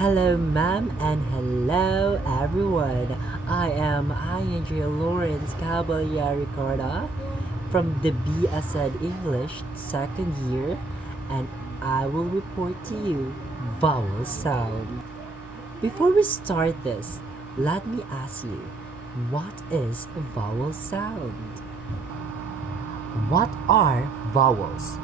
Hello, ma'am, and hello, everyone. I am Andrea Lawrence Caballero Ricarda from the BSed English second year, and I will report to you vowel sound. Before we start this, let me ask you, what is a vowel sound? What are vowels?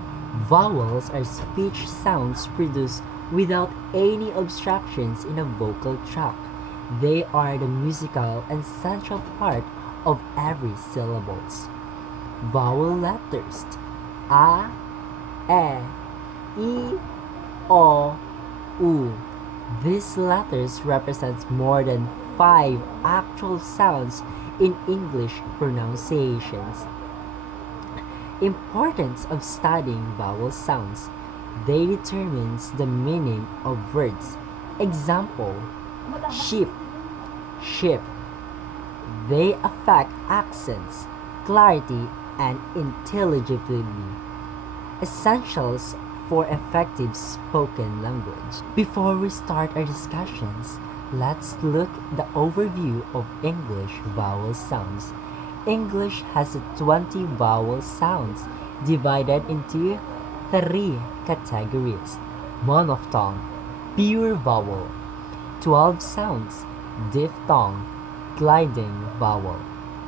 Vowels are speech sounds produced without any obstructions in a vocal tract. They are the musical and central part of every syllables. Vowel letters a, e, o, u. These letters represent more than 5 actual sounds in English pronunciations. Importance of studying vowel sounds. They determines the meaning of words. Example, sheep, ship. They affect accents, clarity, and intelligibility. Essentials for effective spoken language. Before we start our discussions, let's look at the overview of English vowel sounds. English has 20 vowel sounds divided into 3 categories. Monophthong, pure vowel. 12 sounds, diphthong, gliding vowel.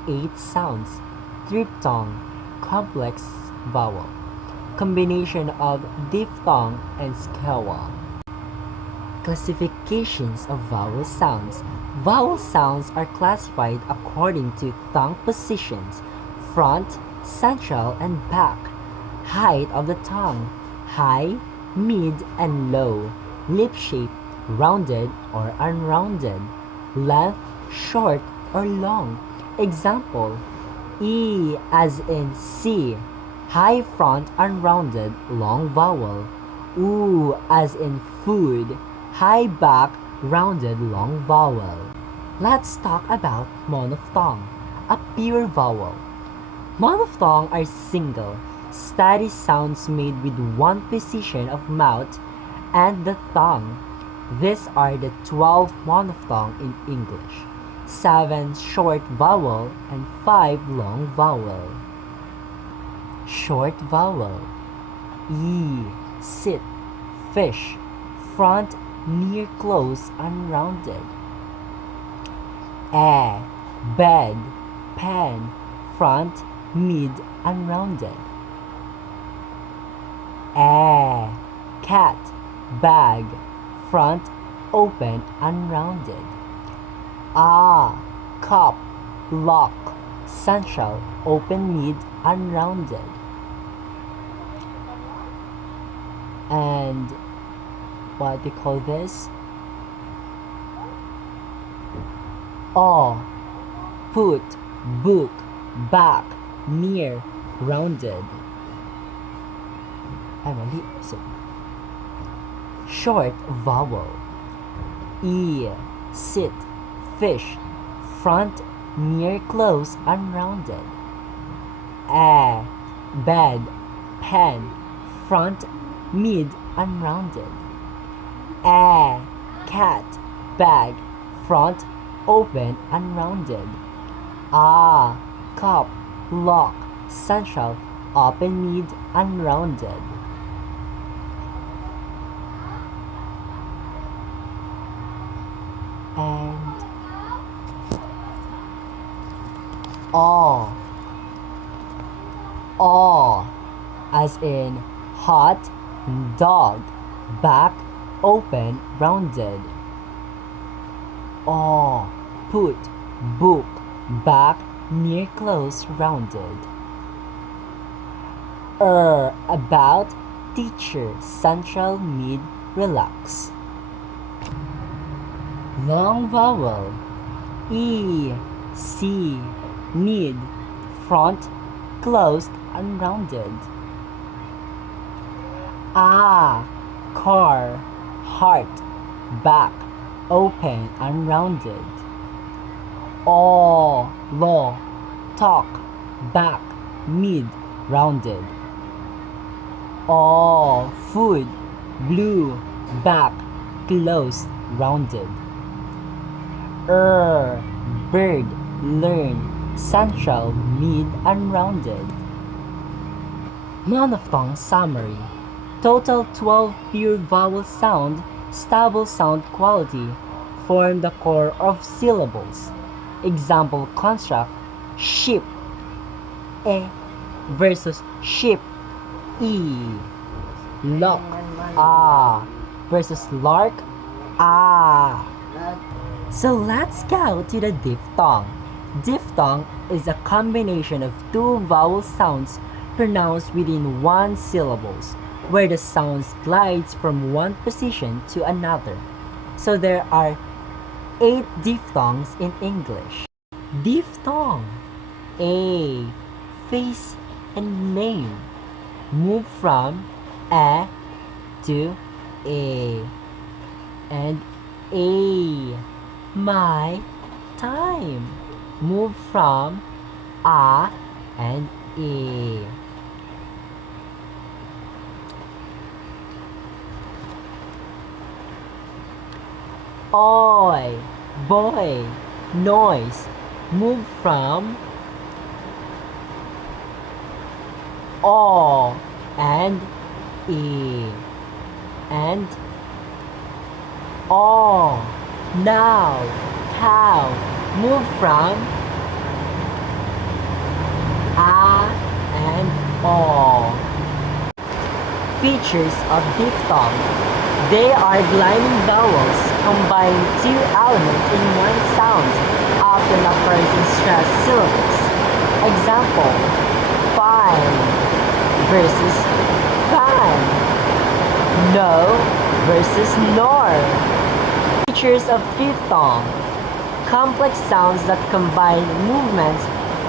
8 sounds, triphthong, complex vowel. Combination of diphthong and skewal. Classifications of vowel sounds. Vowel sounds are classified according to tongue positions, front, central, and back. Height of the tongue, high, mid, and low. Lip shape, rounded or unrounded. Length, short or long. Example, E as in C, high front unrounded long vowel. U as in food, high back rounded long vowel. Let's talk about monophthong, a pure vowel. Monophthong are single, steady sounds made with one position of mouth and the tongue. These are the 12 monophthong in English, 7 short vowel and 5 long vowel. Short vowel, E, sit, fish, front, near, close, unrounded. A, bed, pen, front, mid, unrounded. A, cat, bag, front, open, unrounded. A, cup, lock, central, open, mid, unrounded. And what do you call this? O, put, book, back, near, rounded. Ay, mali. So, short vowel. E, sit, fish, front, near, close, unrounded. A, bed, pen, front, mid, unrounded. A, cat, bag, front, open, unrounded. A, cup, lock, central, open, mid, unrounded. And O, as in hot, dog, back, open, rounded. O, put, book, back, near, close, rounded. About, teacher, central, mid, relax. Long vowel, E, C, mid, front, closed, unrounded. A, car, heart, back, open, unrounded. O, law, talk, back, mid, rounded. O, food, blue, back, close, rounded. Bird, learn, central, mid, and rounded. Monophthong summary. Total 12 pure vowel sound, stable sound quality, form the core of syllables. Example construct, ship, e versus ship, e. Lock, versus lark, So let's go to the diphthong. Diphthong is a combination of two vowel sounds pronounced within one syllable, where the sounds glides from one position to another. So there are 8 diphthongs in English. Diphthong. A. Face and name. Move from a to a. And a. My time. Move from a and a. Oi, boy, noise. Move from o and e. And o. Now, cow. Move from a and o. Features of diphthong. They are gliding vowels combining two elements in one sound, often occurs in stressed syllables. Example, fine versus fan. No versus nor. Features of diphthong. Complex sounds that combine movements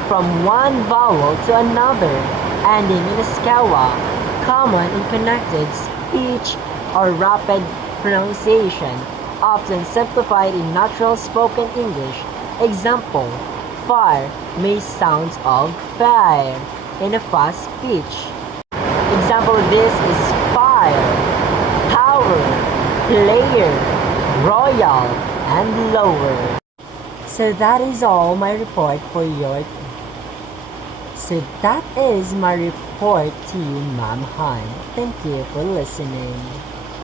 from one vowel to another, ending in a scawa, common in connected speech or rapid pronunciation, often simplified in natural spoken English. Example, fire may sound of fire in a fast speech. Example of this is fire, power, player, royal, and lower. So that is all my report for your So that is my report to you, Ma'am Han. Thank you for listening.